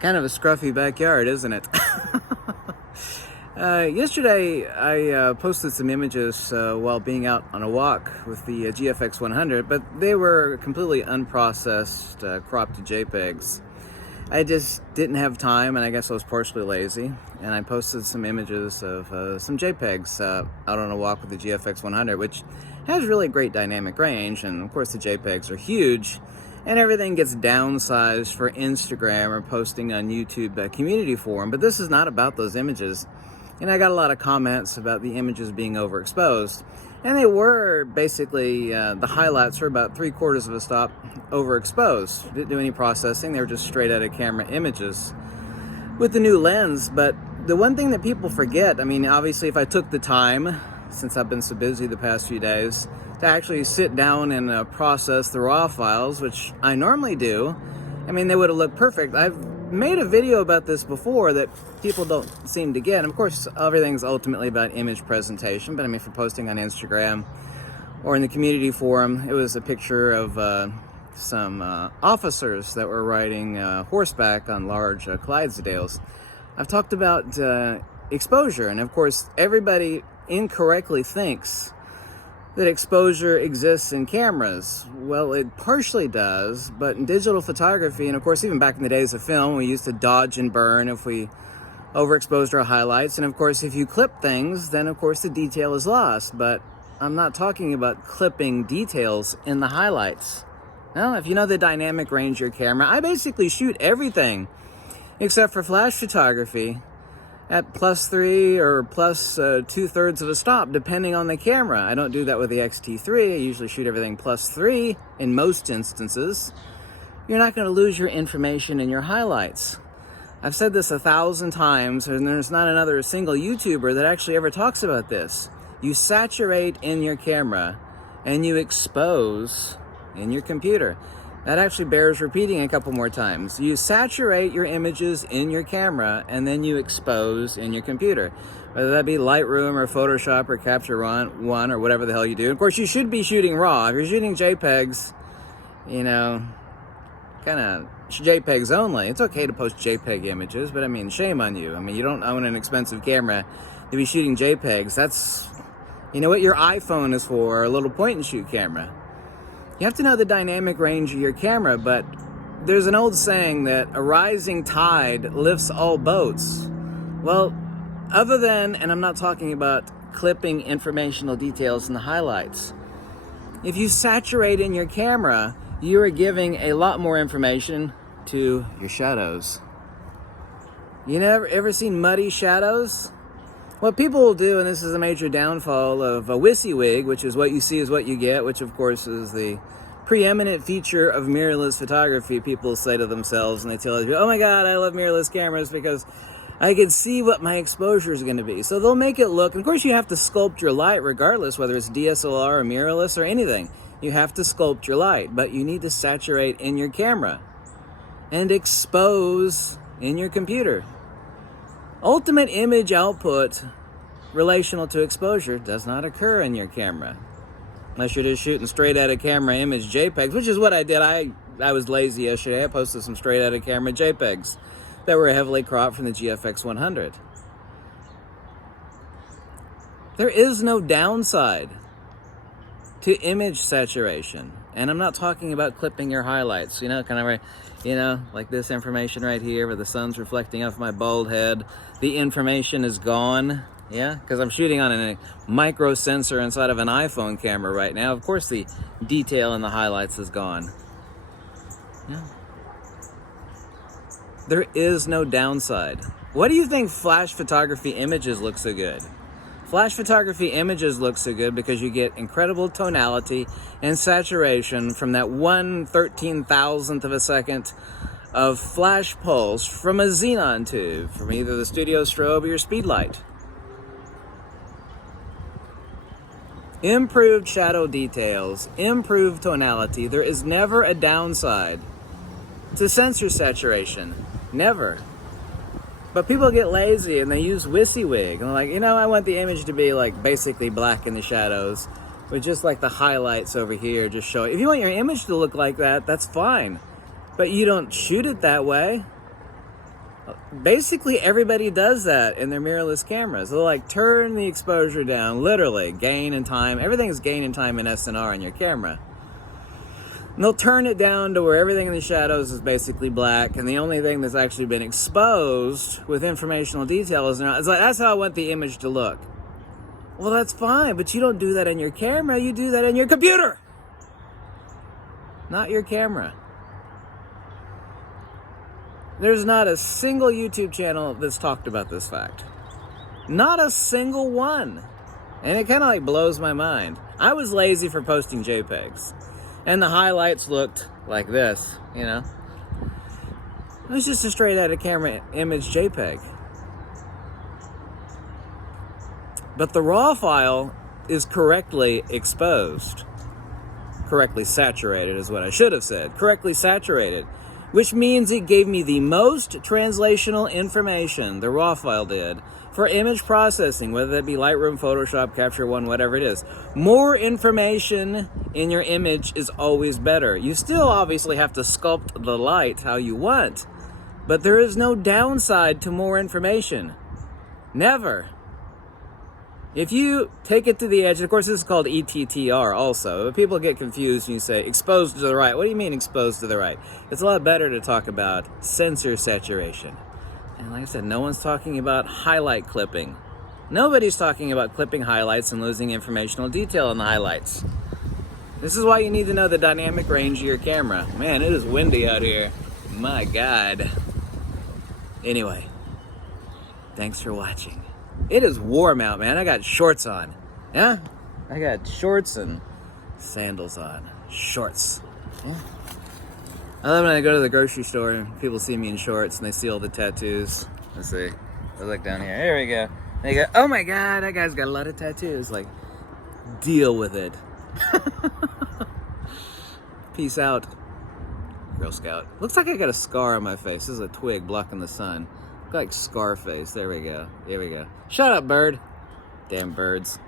Kind of a scruffy backyard, isn't it? Yesterday, I posted some images while being out on a walk with the GFX 100, but they were completely unprocessed, cropped JPEGs. I just didn't have time, and I guess I was partially lazy, and I posted some images of some JPEGs out on a walk with the GFX 100, which has really great dynamic range, and of course the JPEGs are huge, and everything gets downsized for Instagram or posting on YouTube community forum. But this is not about those images. And I got a lot of comments about the images being overexposed. And they were basically, the highlights were about 3/4 of a stop overexposed. Didn't do any processing. They were just straight out of camera images with the new lens. But the one thing that people forget, I mean, obviously if I took the time, since I've been so busy the past few days, to actually sit down and process the raw files, which I normally do, I mean, they would have looked perfect. I've made a video about this before that people don't seem to get. And of course, everything's ultimately about image presentation, but I mean, for posting on Instagram or in the community forum, it was a picture of some officers that were riding horseback on large Clydesdales. I've talked about exposure, and of course, everybody incorrectly thinks that exposure exists in cameras. Well, it partially does, but in digital photography, and of course even back in the days of film, we used to dodge and burn if we overexposed our highlights. And of course, if you clip things, then of course the detail is lost. But I'm not talking about clipping details in the highlights. Now, if you know the dynamic range of your camera, I basically shoot everything except for flash photography at +3 or +2/3 of a stop, depending on the camera. I don't do that with the X-T3. I usually shoot everything +3 in most instances. You're not going to lose your information in your highlights. I've said this 1,000 times, and there's not another single YouTuber that actually ever talks about this. You saturate in your camera, and you expose in your computer. That actually bears repeating a couple more times. You saturate your images in your camera, and then you expose in your computer. Whether that be Lightroom or Photoshop or Capture One or whatever the hell you do. Of course, you should be shooting RAW. If you're shooting JPEGs, you know, kind of JPEGs only. It's okay to post JPEG images, but I mean, shame on you. I mean, you don't own an expensive camera to be shooting JPEGs. That's, you know what your iPhone is for, a little point-and-shoot camera. You have to know the dynamic range of your camera, but there's an old saying that a rising tide lifts all boats. Well, other than, and I'm not talking about clipping informational details in the highlights, if you saturate in your camera, you are giving a lot more information to your shadows. You ever seen muddy shadows? What people will do, and this is a major downfall of a WYSIWYG, which is what you see is what you get, which of course is the preeminent feature of mirrorless photography. People say to themselves, and they tell you, oh my God, I love mirrorless cameras because I can see what my exposure is going to be. So they'll make it look, and of course you have to sculpt your light regardless, whether it's DSLR or mirrorless or anything. You have to sculpt your light, but you need to saturate in your camera and expose in your computer. Ultimate image output relational to exposure does not occur in your camera. Unless you're just shooting straight out of camera image JPEGs, which is what I did. I was lazy yesterday. I posted some straight out of camera JPEGs that were heavily cropped from the GFX 100. There is no downside to image saturation. And I'm not talking about clipping your highlights, like this information right here where the sun's reflecting off my bald head. The information is gone, because I'm shooting on a micro sensor inside of an iPhone camera right now. Of course, the detail in the highlights is gone. Yeah. There is no downside. What do you think flash photography images look so good? Flash photography images look so good because you get incredible tonality and saturation from that 1/13,000th of a second of flash pulse from a xenon tube, from either the studio strobe or your speedlight. Improved shadow details, improved tonality. There is never a downside to sensor saturation. Never. But people get lazy and they use WYSIWYG. And they're like, I want the image to be like basically black in the shadows with just like the highlights over here just showing. If you want your image to look like that, that's fine. But you don't shoot it that way. Basically, everybody does that in their mirrorless cameras. They'll like turn the exposure down, literally, gain and time. Everything is gain and time in SNR in your camera. And they'll turn it down to where everything in the shadows is basically black, and the only thing that's actually been exposed with informational detail is it's like, that's how I want the image to look. Well, that's fine, but you don't do that in your camera. You do that in your computer, not your camera. There's not a single YouTube channel that's talked about this fact. Not a single one. And it kind of like blows my mind. I was lazy for posting JPEGs. And the highlights looked like this, you know. It was just a straight out of camera image JPEG. But the RAW file is correctly exposed. Correctly saturated is what I should have said. Correctly saturated. Which means it gave me the most translational information, the RAW file did, for image processing, whether that be Lightroom, Photoshop, Capture One, whatever it is. More information in your image is always better. You still obviously have to sculpt the light how you want, but there is no downside to more information. Never. If you take it to the edge, and of course this is called ETTR also, but people get confused when you say exposed to the right. What do you mean exposed to the right? It's a lot better to talk about sensor saturation. And like I said, no one's talking about highlight clipping. Nobody's talking about clipping highlights and losing informational detail in the highlights. This is why you need to know the dynamic range of your camera. Man, it is windy out here. My God. Anyway, thanks for watching. It is warm out, man. I got shorts on. Yeah? I got shorts and sandals on. Shorts. Yeah. I love when I go to the grocery store and people see me in shorts and they see all the tattoos. Let's see. I look down here. Here we go. They go, oh my God, that guy's got a lot of tattoos. Like, deal with it. Peace out, Girl Scout. Looks like I got a scar on my face. This is a twig blocking the sun. Like Scarface. There we go. Here we go. Shut up, bird. Damn birds.